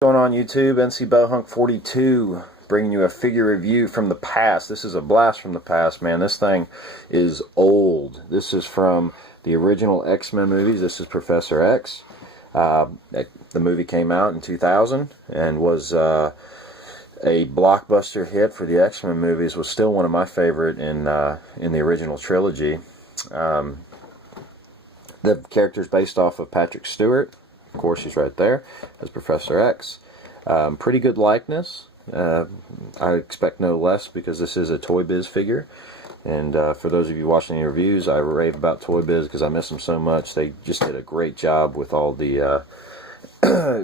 What's going on YouTube? NC Bohunk 42 bringing you a figure review from the past. This is a blast from the past, man. This thing is old. This is from the original X-Men movies. This is Professor X. The movie came out in 2000 and was a blockbuster hit for the X-Men movies. Was still one of my favorite in the original trilogy. The character's based off of Patrick Stewart. Of course, he's right there as Professor X. Pretty good likeness. I expect no less because this is a Toybiz figure. And for those of you watching the reviews, I rave about Toybiz because I miss them so much. They just did a great job with all the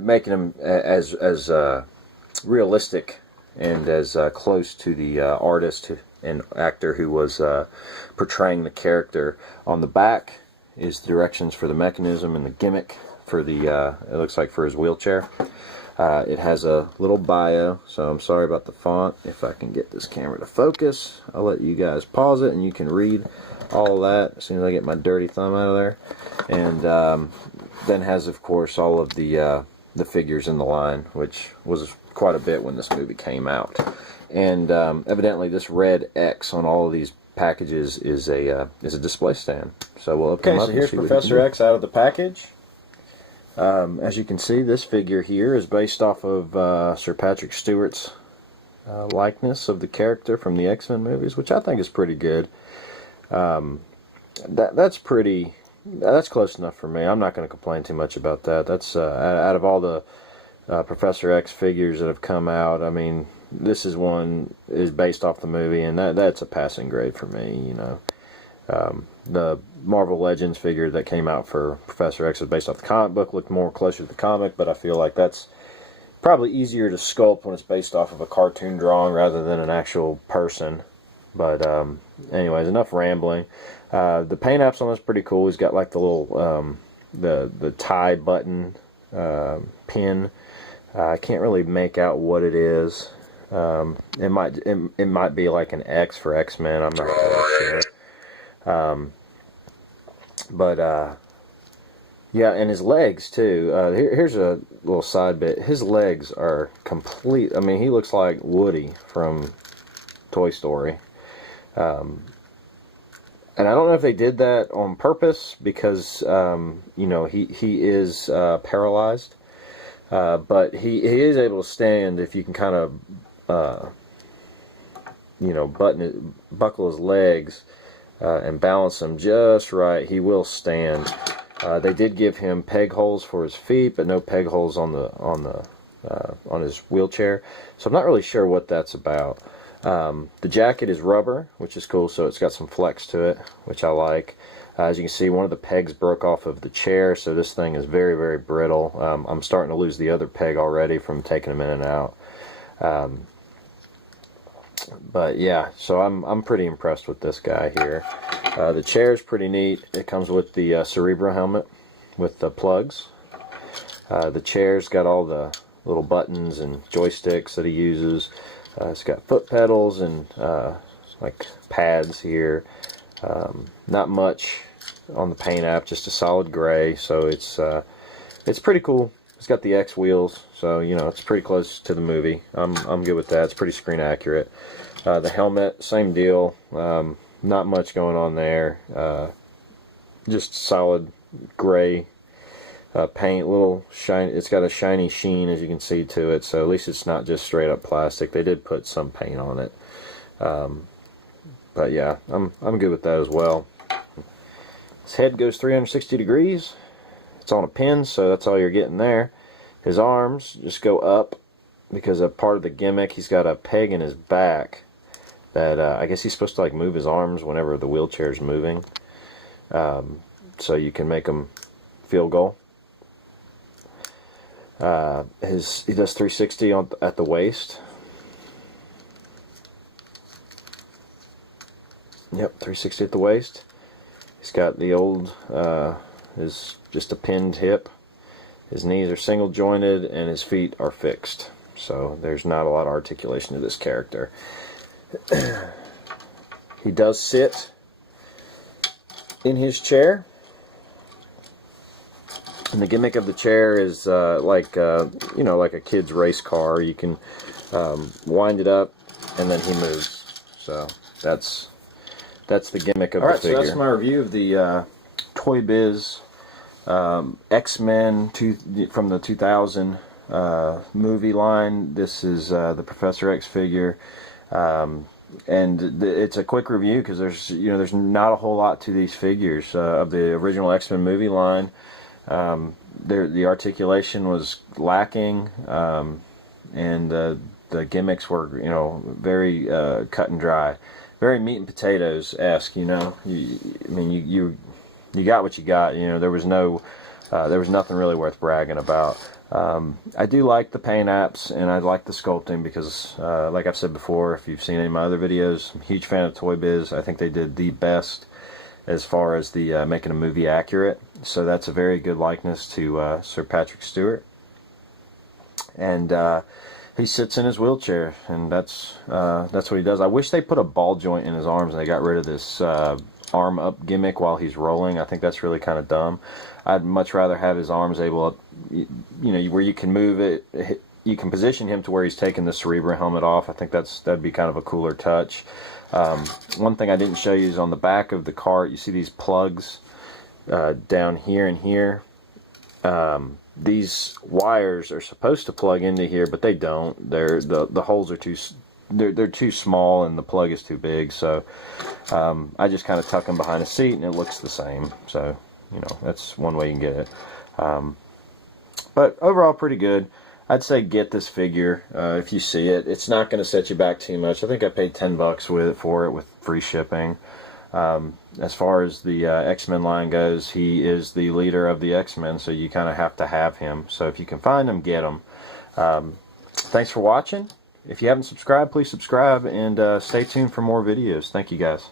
making them as realistic and as close to the artist and actor who was portraying the character. On the back is the directions for the mechanism and the gimmick for the it looks like for his wheelchair. It has a little bio, so I'm sorry about the font. If I can get this camera to focus, I'll let you guys pause it and you can read all of that as soon as I get my dirty thumb out of there. And then has, of course, all of the figures in the line, which was quite a bit when this movie came out. And evidently this red X on all of these packages is a display stand. So we'll open them up. Okay, so here's Professor X out of the package. As you can see, this figure here is based off of Sir Patrick Stewart's likeness of the character from the X-Men movies, which I think is pretty good. That's close enough for me. I'm not going to complain too much about that. That's out of all the Professor X figures that have come out, I mean, this is one is based off the movie, and that's a passing grade for me, you know. The Marvel Legends figure that came out for Professor X was based off the comic book, looked more closer to the comic, but I feel like that's probably easier to sculpt when it's based off of a cartoon drawing rather than an actual person. But anyways, enough rambling. The paint apps on this pretty cool. He's got like the little the tie button pin. I can't really make out what it is. It might be like an X for X-Men. I'm not really sure. Yeah, and his legs too. Here's a little side bit. His legs are complete. I mean, he looks like Woody from Toy Story. And I don't know if they did that on purpose because you know, he is paralyzed, but he is able to stand if you can kind of you know, buckle his legs. And balance them just right. He will stand. They did give him peg holes for his feet, but no peg holes on his wheelchair. So I'm not really sure what that's about. The jacket is rubber, which is cool. So it's got some flex to it, which I like. As you can see, one of the pegs broke off of the chair, so this thing is very, very brittle. I'm starting to lose the other peg already from taking them in and out. But yeah, so I'm pretty impressed with this guy here. The chair is pretty neat. It comes with the Cerebro helmet with the plugs. The chair's got all the little buttons and joysticks that he uses. It's got foot pedals and like pads here. Not much on the paint app, just a solid gray. So it's pretty cool. It's got the X wheels, so you know it's pretty close to the movie. I'm good with that. It's pretty screen accurate. The helmet, same deal. Not much going on there. Just solid gray paint. Little shine. It's got a shiny sheen, as you can see, to it. So at least it's not just straight up plastic. They did put some paint on it. But yeah, I'm good with that as well. His head goes 360 degrees. It's on a pin, so that's all you're getting there. His arms just go up because a part of the gimmick, he's got a peg in his back that I guess he's supposed to like move his arms whenever the wheelchair's moving. So you can make him field goal. He does 360 at the waist. Yep, 360 at the waist. He's got the old is just a pinned hip. His knees are single jointed and his feet are fixed. So there's not a lot of articulation to this character. He does sit in his chair. And the gimmick of the chair is like a kid's race car. You can wind it up, and then he moves. So that's the gimmick of the figure. So that's my review of the Toybiz X-Men from the 2000 movie line. This is the Professor X figure. And it's a quick review because there's not a whole lot to these figures of the original X-Men movie line. The articulation was lacking, and the gimmicks were very cut and dry, very meat and potatoes-esque. You got what you got. There was nothing really worth bragging about. I do like the paint apps, and I like the sculpting because, like I've said before, if you've seen any of my other videos, I'm a huge fan of Toybiz. I think they did the best as far as the making a movie accurate. So that's a very good likeness to Sir Patrick Stewart. And he sits in his wheelchair, and that's what he does. I wish they put a ball joint in his arms and they got rid of this arm up gimmick while he's rolling. I think that's really kind of dumb. I'd much rather have his arms able, where you can move it. You can position him to where he's taking the Cerebra helmet off. I think that'd be kind of a cooler touch. One thing I didn't show you is on the back of the cart, you see these plugs down here and here. These wires are supposed to plug into here, but they don't. The holes are they're too small, and the plug is too big. So I just kind of tuck them behind the seat, and it looks the same. So that's one way you can get it. But overall, pretty good. I'd say get this figure if you see it. It's not going to set you back too much. I think I paid $10 for it with free shipping. As far as the X-Men line goes, he is the leader of the X-Men, so you kind of have to have him. So if you can find him, get him. Thanks for watching. If you haven't subscribed, please subscribe, and stay tuned for more videos. Thank you, guys.